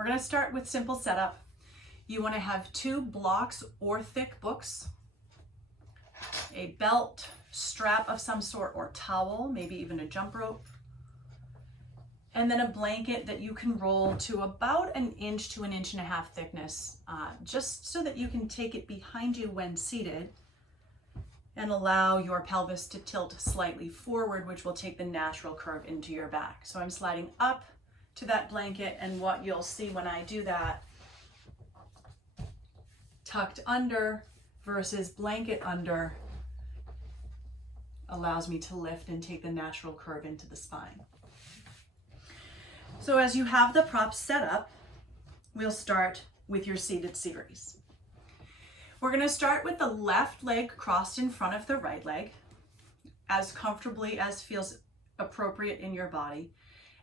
We're going to start with simple setup. You want to have 2 blocks or thick books, a belt, strap of some sort or towel, maybe even a jump rope, and then a blanket that you can roll to about 1 inch to 1.5 inches thickness, just so that you can take it behind you when seated and allow your pelvis to tilt slightly forward, which will take the natural curve into your back. So I'm sliding up to that blanket, and what you'll see when I do that, tucked under versus blanket under, allows me to lift and take the natural curve into the spine. So as you have the props set up, we'll start with your seated series. We're going to start with the left leg crossed in front of the right leg, as comfortably as feels appropriate in your body,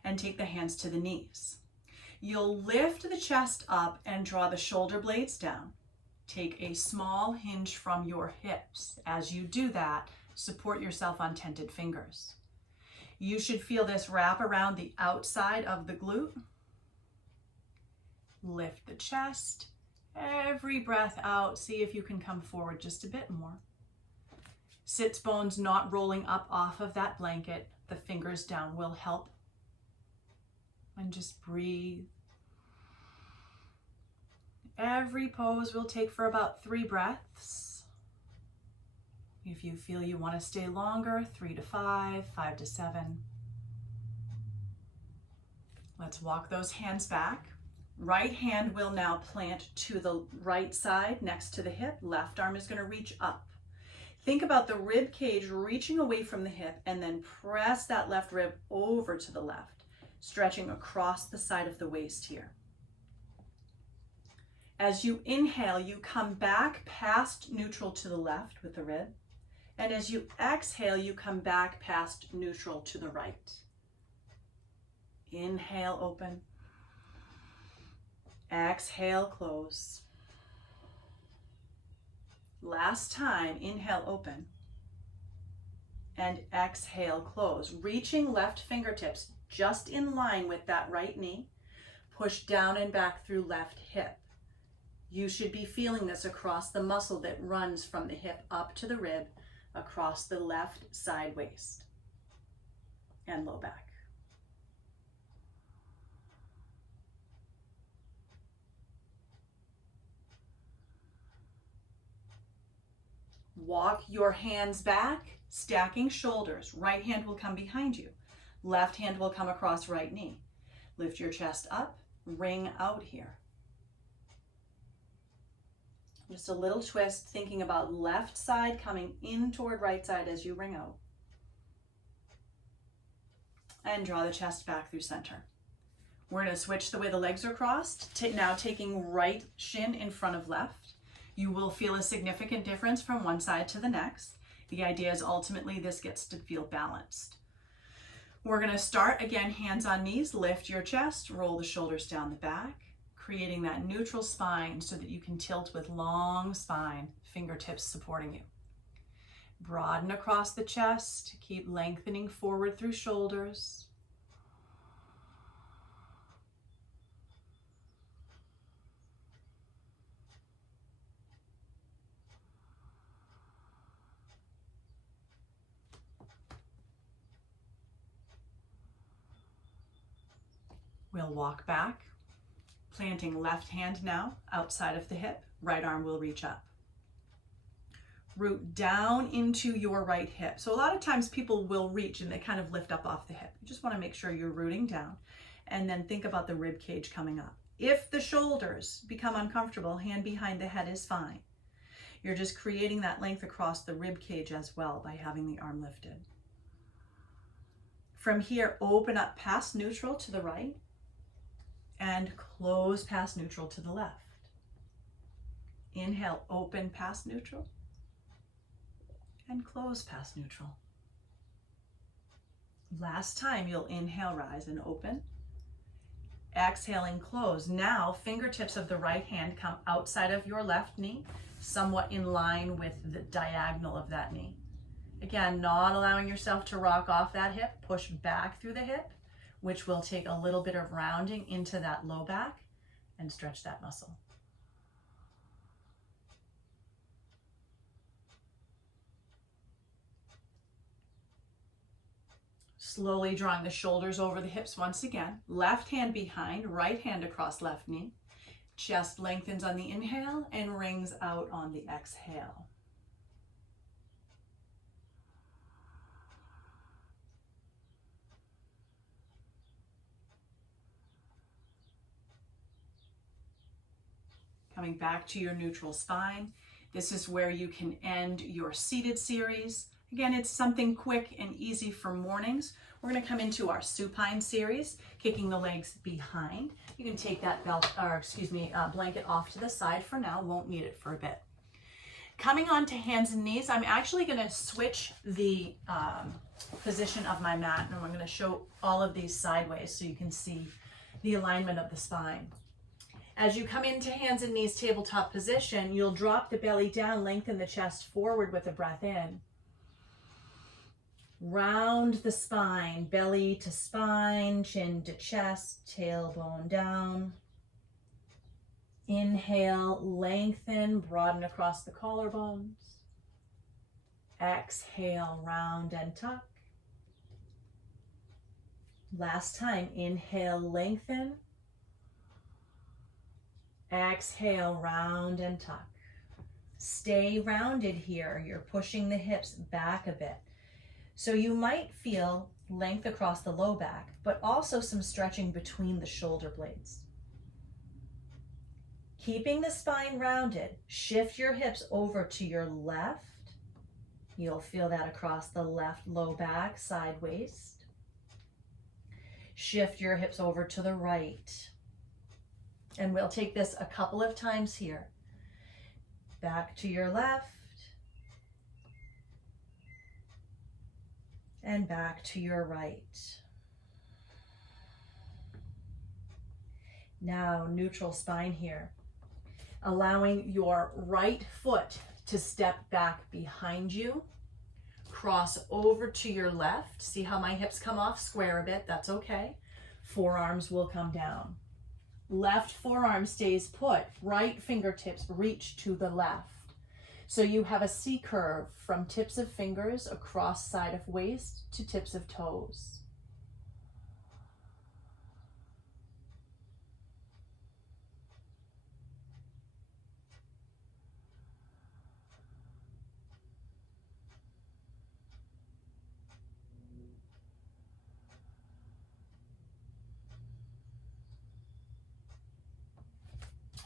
and take the hands to the knees. You'll lift the chest up and draw the shoulder blades down. Take a small hinge from your hips. As you do that, support yourself on tented fingers. You should feel this wrap around the outside of the glute. Lift the chest. Every breath out, see if you can come forward just a bit more. Sits bones not rolling up off of that blanket. The fingers down will help. And just breathe. Every pose will take for about 3 breaths. If you feel you want to stay longer, 3 to 5, 5 to 7. Let's walk those hands back. Right hand will now plant to the right side next to the hip. Left arm is going to reach up. Think about the rib cage reaching away from the hip, and then press that left rib over to the left, stretching across the side of the waist here. As you inhale, you come back past neutral to the left with the rib. And as you exhale, you come back past neutral to the right. Inhale, open. Exhale, close. Last time, inhale, open. And exhale, close. Reaching left fingertips just in line with that right knee. Push down and back through left hip. You should be feeling this across the muscle that runs from the hip up to the rib, across the left side waist and low back. Walk your hands back, stacking shoulders. Right hand will come behind you. Left hand will come across right knee. Lift your chest up, ring out here. Just a little twist, thinking about left side coming in toward right side as you ring out. And draw the chest back through center. We're going to switch the way the legs are crossed. Now taking right shin in front of left. You will feel a significant difference from one side to the next. The idea is ultimately this gets to feel balanced. We're going to start again, hands on knees, lift your chest, roll the shoulders down the back, creating that neutral spine so that you can tilt with long spine, fingertips supporting you. Broaden across the chest, keep lengthening forward through shoulders. We'll walk back, planting left hand now outside of the hip, right arm will reach up. Root down into your right hip. So a lot of times people will reach and they kind of lift up off the hip. You just want to make sure you're rooting down, and then think about the rib cage coming up. If the shoulders become uncomfortable, hand behind the head is fine. You're just creating that length across the rib cage as well by having the arm lifted. From here, open up past neutral to the right and close past neutral to the left. Inhale, open past neutral and close past neutral. Last time, you'll inhale, rise and open. Exhaling, close. Now, fingertips of the right hand come outside of your left knee, somewhat in line with the diagonal of that knee. Again, not allowing yourself to rock off that hip, push back through the hip, which will take a little bit of rounding into that low back. and stretch that muscle. Slowly drawing the shoulders over the hips once again. Left hand behind, right hand across left knee. Chest lengthens on the inhale and rings out on the exhale. Coming back to your neutral spine. This is where you can end your seated series. Again, it's something quick and easy for mornings. We're going to come into our supine series, kicking the legs behind. You can take that blanket off to the side for now. Won't need it for a bit. Coming on to hands and knees, I'm actually going to switch the position of my mat, and I'm going to show all of these sideways so you can see the alignment of the spine. As you come into hands and knees tabletop position, you'll drop the belly down, lengthen the chest forward with a breath in. Round the spine, belly to spine, chin to chest, tailbone down. Inhale, lengthen, broaden across the collarbones. Exhale, round and tuck. Last time, inhale, lengthen. Exhale, round and tuck. Stay rounded here. You're pushing the hips back a bit. So you might feel length across the low back, but also some stretching between the shoulder blades. Keeping the spine rounded, shift your hips over to your left. You'll feel that across the left low back, side waist. Shift your hips over to the right. And we'll take this a couple of times here. Back to your left. And back to your right. Now, neutral spine here. Allowing your right foot to step back behind you. Cross over to your left. See how my hips come off square a bit? That's okay. Forearms will come down. Left forearm stays put. Right fingertips reach to the left. So you have a C curve from tips of fingers across side of waist to tips of toes.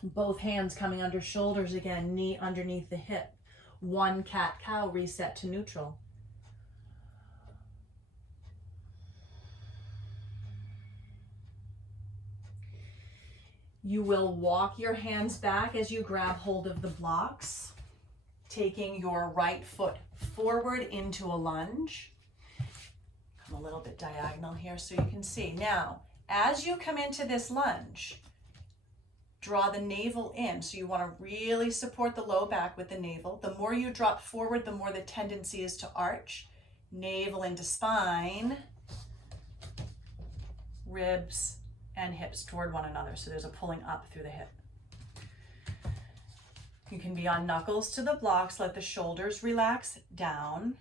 Both hands coming under shoulders again, knee underneath the hip. One cat-cow, reset to neutral. You will walk your hands back as you grab hold of the blocks, taking your right foot forward into a lunge. Come a little bit diagonal here so you can see. Now, as you come into this lunge, draw the navel in. So you want to really support the low back with the navel. The more you drop forward, the more the tendency is to arch. Navel into spine, ribs and hips toward one another. So there's a pulling up through the hip. You can be on knuckles to the blocks. Let the shoulders relax down.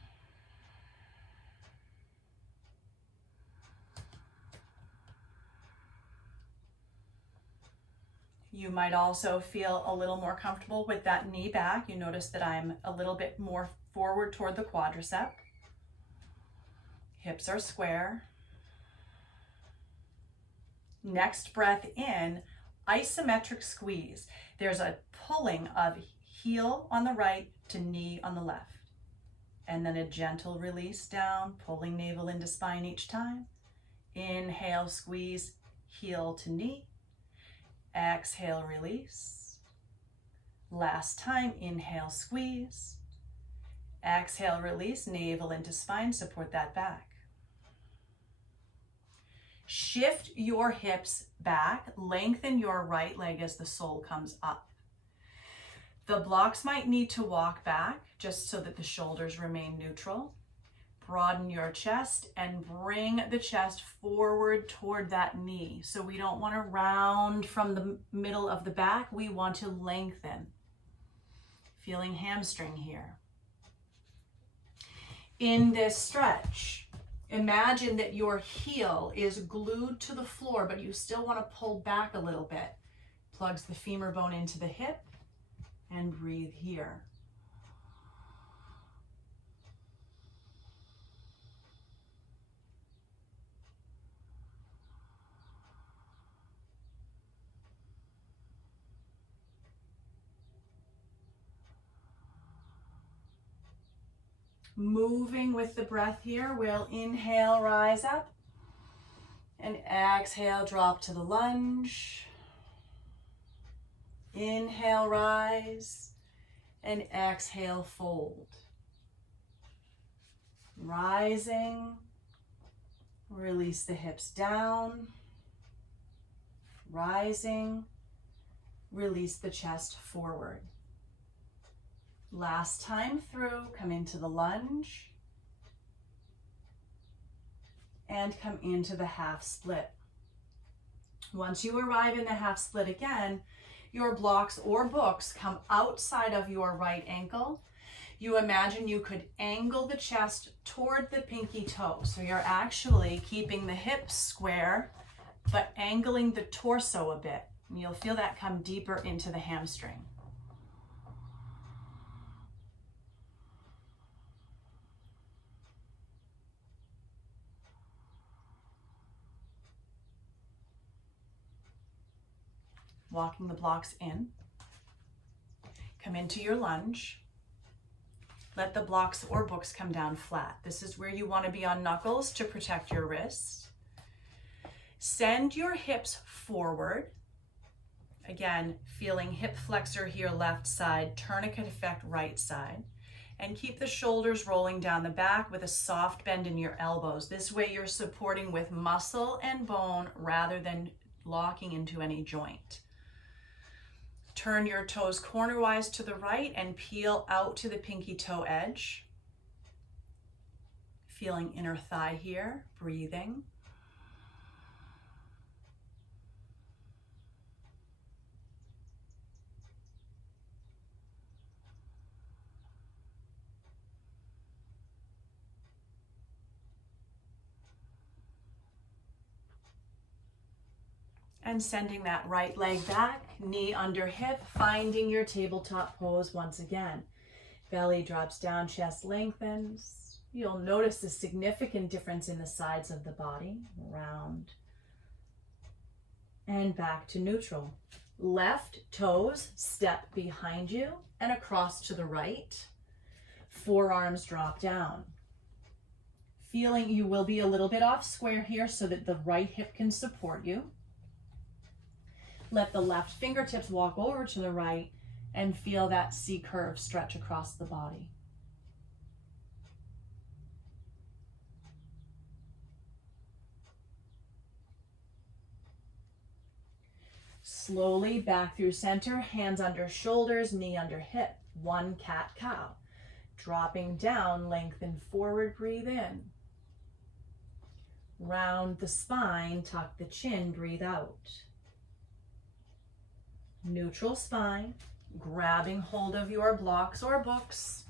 You might also feel a little more comfortable with that knee back. You notice that I'm a little bit more forward toward the quadricep. Hips are square. Next breath in, isometric squeeze. There's a pulling of heel on the right to knee on the left. And then a gentle release down, pulling navel into spine each time. Inhale, squeeze, heel to knee. Exhale, release. Last time, inhale, squeeze. Exhale, release, navel into spine, support that back. Shift your hips back, lengthen your right leg as the sole comes up. The blocks might need to walk back just so that the shoulders remain neutral. Broaden your chest and bring the chest forward toward that knee. So we don't want to round from the middle of the back. We want to lengthen. Feeling hamstring here. In this stretch, imagine that your heel is glued to the floor, but you still want to pull back a little bit. Plugs the femur bone into the hip and breathe here. Moving with the breath here, we'll inhale, rise up, and exhale, drop to the lunge. Inhale, rise, and exhale, fold. Rising, release the hips down. Rising, release the chest forward. Last time through, come into the lunge and come into the half split. Once you arrive in the half split again, your blocks or books come outside of your right ankle. You imagine you could angle the chest toward the pinky toe. So you're actually keeping the hips square, but angling the torso a bit. And you'll feel that come deeper into the hamstring. Walking the blocks in. Come into your lunge. Let the blocks or books come down flat. This is where you want to be on knuckles to protect your wrists. Send your hips forward. Again, feeling hip flexor here, left side, tourniquet effect, right side. And keep the shoulders rolling down the back with a soft bend in your elbows. This way you're supporting with muscle and bone rather than locking into any joint. Turn your toes cornerwise to the right and peel out to the pinky toe edge. Feeling inner thigh here, breathing. And sending that right leg back, knee under hip, finding your tabletop pose once again. Belly drops down, chest lengthens. You'll notice a significant difference in the sides of the body, round and back to neutral. Left toes step behind you and across to the right. Forearms drop down. Feeling you will be a little bit off square here so that the right hip can support you. Let the left fingertips walk over to the right and feel that C curve stretch across the body. Slowly back through center, hands under shoulders, knee under hip. One cat-cow. Dropping down, lengthen forward, breathe in. Round the spine, tuck the chin, breathe out. Neutral spine, grabbing hold of your blocks or books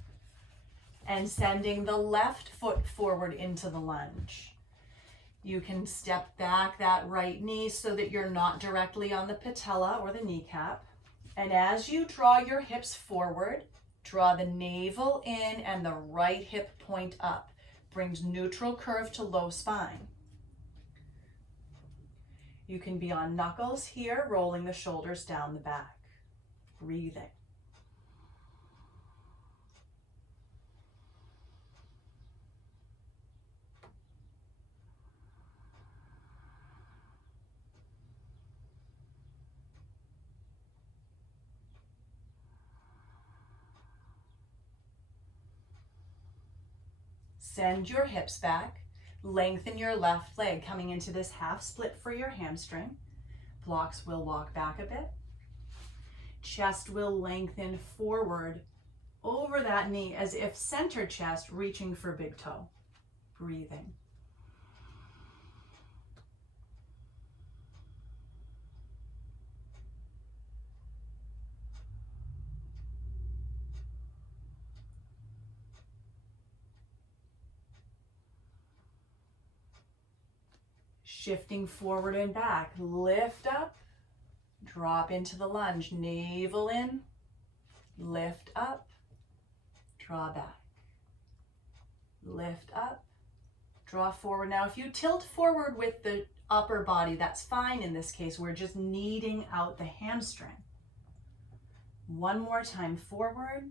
and sending the left foot forward into the lunge. You can step back that right knee so that you're not directly on the patella or the kneecap. And as you draw your hips forward, draw the navel in and the right hip point up. Brings neutral curve to low spine. You can be on knuckles here, rolling the shoulders down the back. Breathing. Send your hips back. Lengthen your left leg, coming into this half split for your hamstring. Blocks will walk back a bit. Chest will lengthen forward over that knee as if center chest reaching for big toe. breathing. Shifting forward and back, lift up, drop into the lunge, navel in, lift up, draw back, lift up, draw forward. Now, if you tilt forward with the upper body, that's fine. In this case, we're just kneading out the hamstring. One more time forward.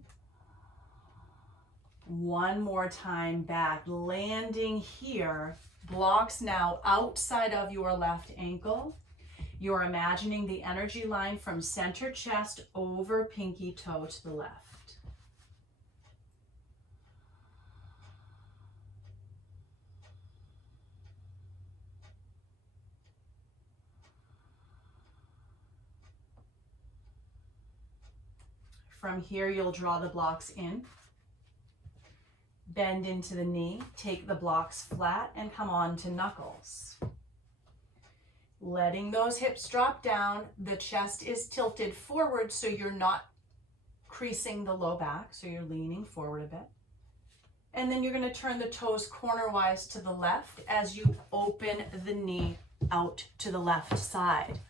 One more time back, landing here. Blocks now outside of your left ankle. You're imagining the energy line from center chest over pinky toe to the left. From here, you'll draw the blocks in. Bend into the knee, take the blocks flat and come on to knuckles. Letting those hips drop down, the chest is tilted forward so you're not creasing the low back, so you're leaning forward a bit. And then you're going to turn the toes cornerwise to the left as you open the knee out to the left side.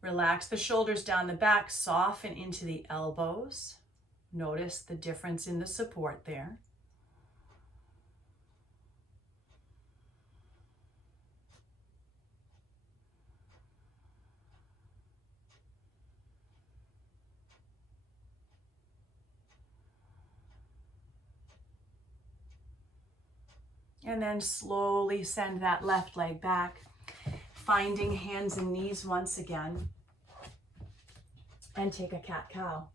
Relax the shoulders down the back, soften into the elbows. Notice the difference in the support there. And then slowly send that left leg back, finding hands and knees once again, and take a cat-cow.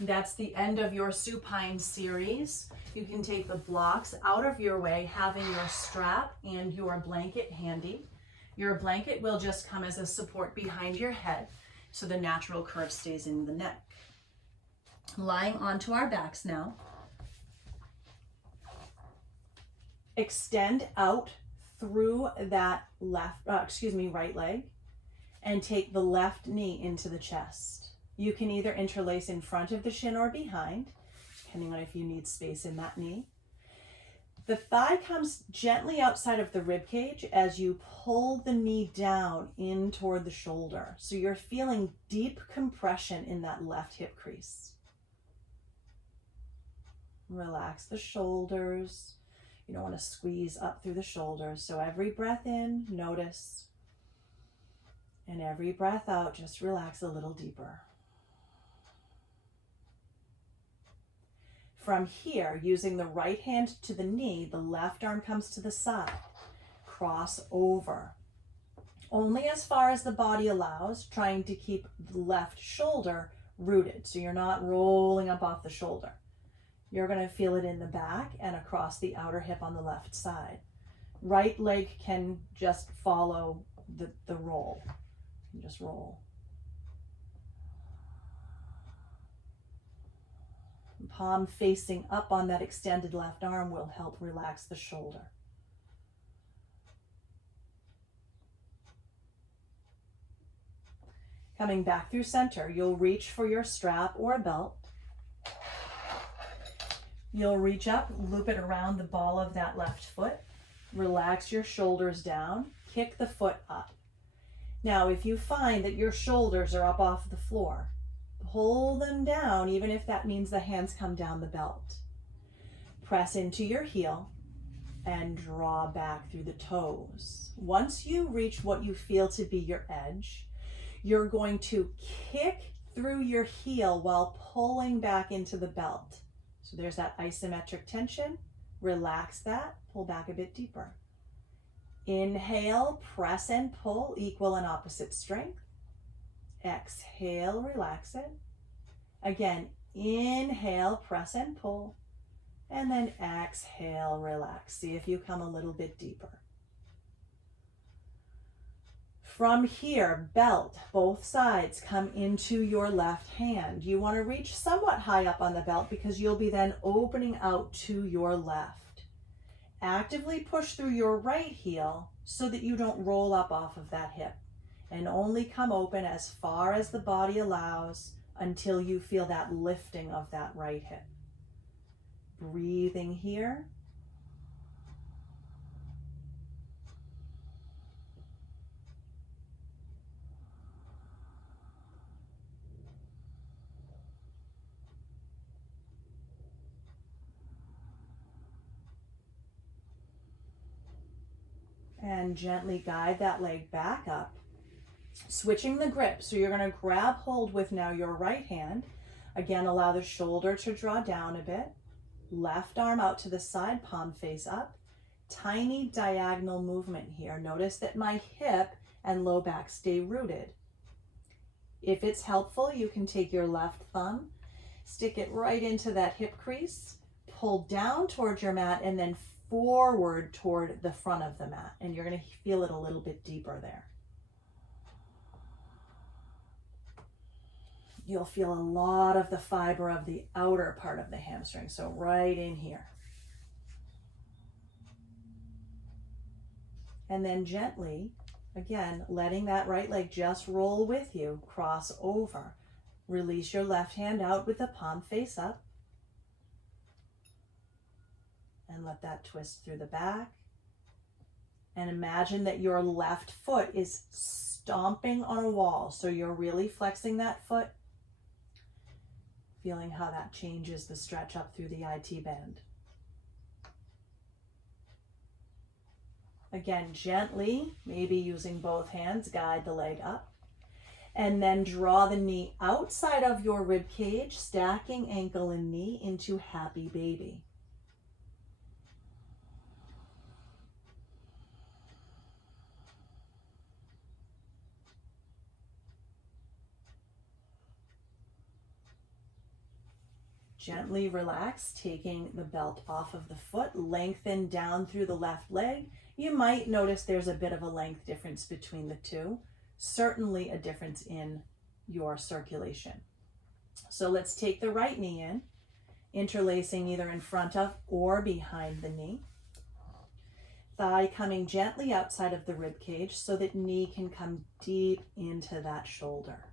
That's the end of your supine series. You can take the blocks out of your way, having your strap and your blanket handy. Your blanket will just come as a support behind your head, so the natural curve stays in the neck. Lying onto our backs now. Extend out through that right leg and take the left knee into the chest. You can either interlace in front of the shin or behind, depending on if you need space in that knee. The thigh comes gently outside of the rib cage as you pull the knee down in toward the shoulder. So you're feeling deep compression in that left hip crease. Relax the shoulders. You don't want to squeeze up through the shoulders. So every breath in, notice. And every breath out, just relax a little deeper. From here, using the right hand to the knee, the left arm comes to the side. Cross over. Only as far as the body allows, trying to keep the left shoulder rooted. So you're not rolling up off the shoulder. You're going to feel it in the back and across the outer hip on the left side. Right leg can just follow the roll. Just roll. Palm facing up on that extended left arm will help relax the shoulder. Coming back through center, you'll reach for your strap or a belt. You'll reach up, loop it around the ball of that left foot. Relax your shoulders down, kick the foot up. Now, if you find that your shoulders are up off the floor, pull them down, even if that means the hands come down the belt. Press into your heel and draw back through the toes. Once you reach what you feel to be your edge, you're going to kick through your heel while pulling back into the belt. So there's that isometric tension. Relax that, pull back a bit deeper. Inhale, press and pull, equal and opposite strength. Exhale, relax it. Again, inhale, press and pull. And then exhale, relax. See if you come a little bit deeper. From here, belt, both sides come into your left hand. You want to reach somewhat high up on the belt because you'll be then opening out to your left. Actively push through your right heel so that you don't roll up off of that hip, and only come open as far as the body allows until you feel that lifting of that right hip. Breathing here. And gently guide that leg back up, switching the grip. So you're going to grab hold with now your right hand. Again, allow the shoulder to draw down a bit. Left arm out to the side, palm face up. Tiny diagonal movement here. Notice that my hip and low back stay rooted. If it's helpful, you can take your left thumb, stick it right into that hip crease, pull down towards your mat, and then forward toward the front of the mat, and you're going to feel it a little bit deeper there. You'll feel a lot of the fiber of the outer part of the hamstring, so right in here. And then gently, again, letting that right leg just roll with you, cross over. Release your left hand out with the palm face up. And let that twist through the back. And imagine that your left foot is stomping on a wall. So you're really flexing that foot, feeling how that changes the stretch up through the IT band. Again, gently, maybe using both hands, guide the leg up. And then draw the knee outside of your rib cage, stacking ankle and knee into happy baby. Gently relax, taking the belt off of the foot, lengthen down through the left leg. You might notice there's a bit of a length difference between the two, certainly a difference in your circulation. So let's take the right knee in, interlacing either in front of or behind the knee. Thigh coming gently outside of the rib cage so that knee can come deep into that shoulder.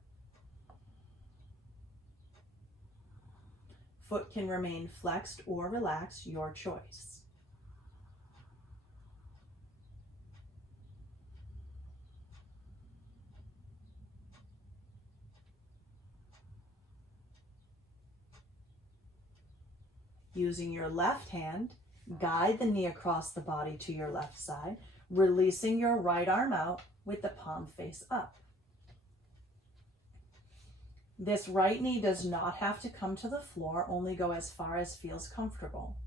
Foot can remain flexed or relaxed, your choice. Using your left hand, guide the knee across the body to your left side, releasing your right arm out with the palm face up. This right knee does not have to come to the floor, only go as far as feels comfortable.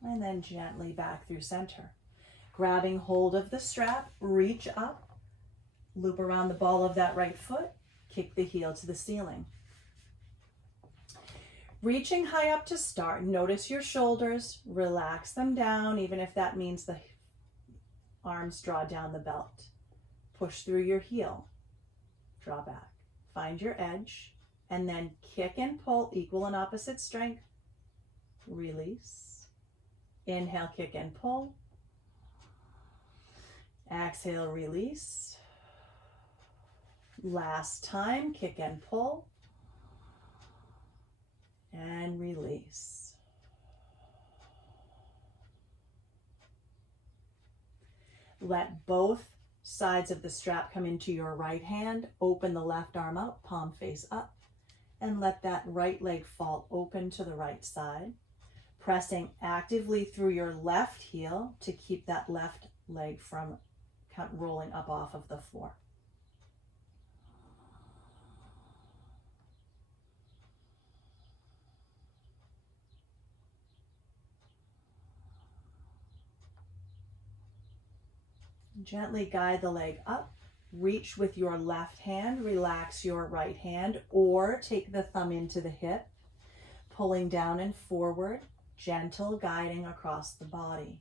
And then gently back through center. Grabbing hold of the strap, reach up, loop around the ball of that right foot, kick the heel to the ceiling. Reaching high up to start, notice your shoulders, relax them down, even if that means the arms draw down the belt. Push through your heel, draw back, find your edge, and then kick and pull, equal and opposite strength. Release. Inhale, kick and pull. Exhale, release. Last time, kick and pull. And release. Let both sides of the strap come into your right hand. Open the left arm out, palm face up, and let that right leg fall open to the right side. Pressing actively through your left heel to keep that left leg from rolling up off of the floor. Gently guide the leg up, reach with your left hand, relax your right hand, or take the thumb into the hip. pulling down and forward, gentle guiding across the body.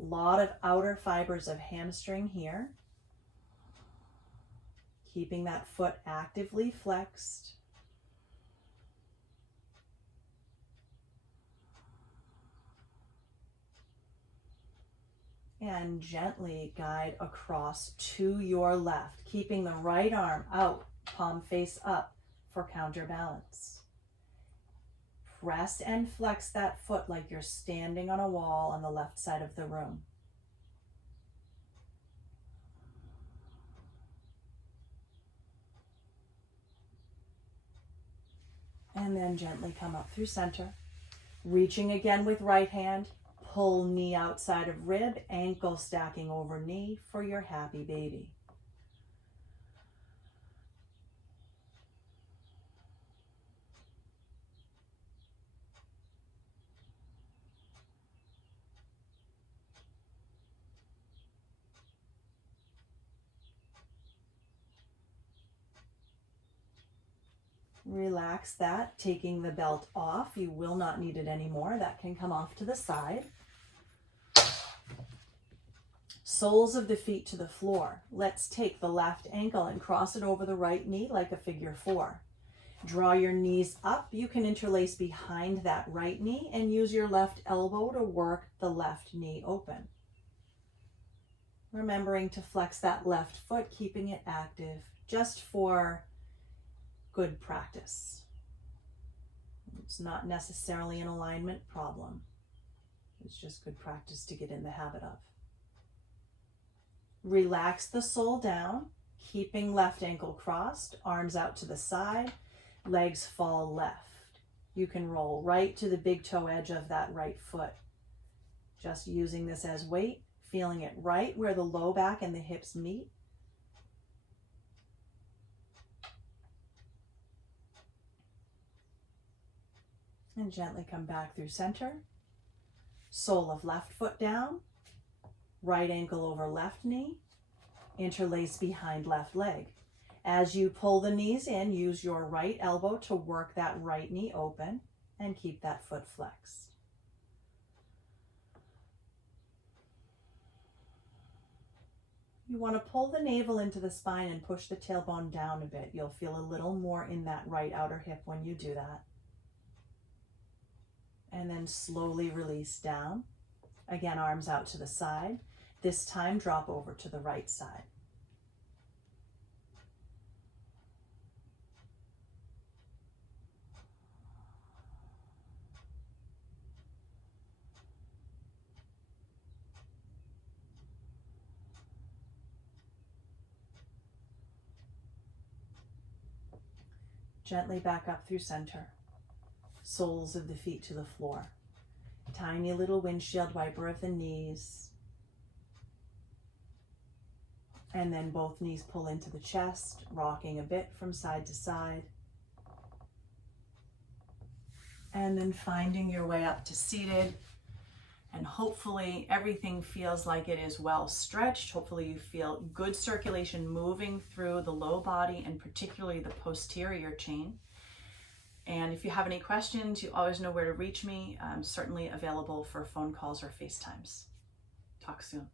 A lot of outer fibers of hamstring here. Keeping that foot actively flexed. And gently guide across to your left, keeping the right arm out, palm face up for counterbalance. Press and flex that foot like you're standing on a wall on the left side of the room. And then gently come up through center. Reaching again with right hand, pull knee outside of rib, ankle stacking over knee for your happy baby. Relax that, taking the belt off. You will not need it anymore. That can come off to the side. Soles of the feet to the floor. Let's take the left ankle and cross it over the right knee like a figure 4. Draw your knees up. You can interlace behind that right knee and use your left elbow to work the left knee open. Remembering to flex that left foot, keeping it active just for good practice. It's not necessarily an alignment problem. It's just good practice to get in the habit of. Relax the sole down, keeping left ankle crossed, arms out to the side, legs fall left. You can roll right to the big toe edge of that right foot. Just using this as weight, feeling it right where the low back and the hips meet. And gently come back through center. Sole of left foot down. Right ankle over left knee. Interlace behind left leg. As you pull the knees in, use your right elbow to work that right knee open and keep that foot flexed. You want to pull the navel into the spine and push the tailbone down a bit. You'll feel a little more in that right outer hip when you do that. And then slowly release down. Again, arms out to the side. This time, drop over to the right side. Gently back up through center. Soles of the feet to the floor. Tiny little windshield wiper of the knees. And then both knees pull into the chest, rocking a bit from side to side. And then finding your way up to seated. And hopefully everything feels like it is well stretched. Hopefully you feel good circulation moving through the low body and particularly the posterior chain. And if you have any questions, you always know where to reach me. I'm certainly available for phone calls or FaceTimes. Talk soon.